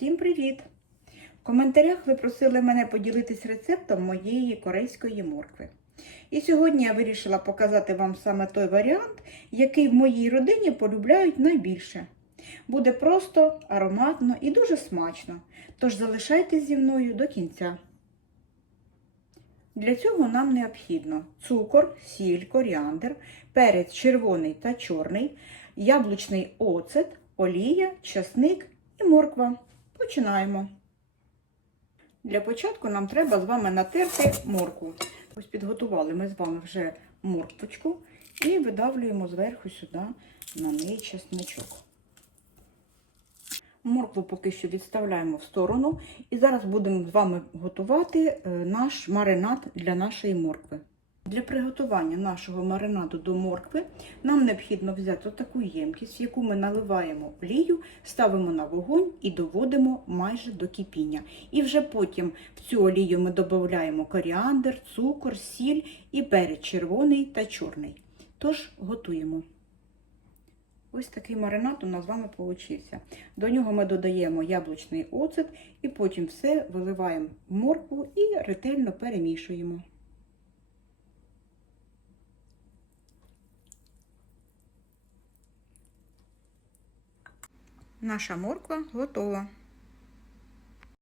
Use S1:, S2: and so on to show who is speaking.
S1: Всім привіт! В коментарях ви просили мене поділитись рецептом моєї корейської моркви. І сьогодні я вирішила показати вам саме той варіант, який в моїй родині полюбляють найбільше. Буде просто, ароматно і дуже смачно. Тож залишайтесь зі мною до кінця. Для цього нам необхідно цукор, сіль, коріандр, перець червоний та чорний, яблучний оцет, олія, часник і морква. Починаємо. Для початку нам треба з вами натерти моркву. Ось підготували ми з вами вже морквочку і видавлюємо зверху сюди на неї чесничок. Моркву поки що відставляємо в сторону і зараз будемо з вами готувати наш маринад для нашої моркви. Для приготування нашого маринаду до моркви нам необхідно взяти таку ємкість, яку ми наливаємо олію, ставимо на вогонь і доводимо майже до кипіння. І вже потім в цю олію ми додаємо коріандр, цукор, сіль і перець червоний та чорний. Тож готуємо. Ось такий маринад у нас з вами получився. До нього ми додаємо яблучний оцет і потім все виливаємо в моркву і ретельно перемішуємо. Наша морква готова.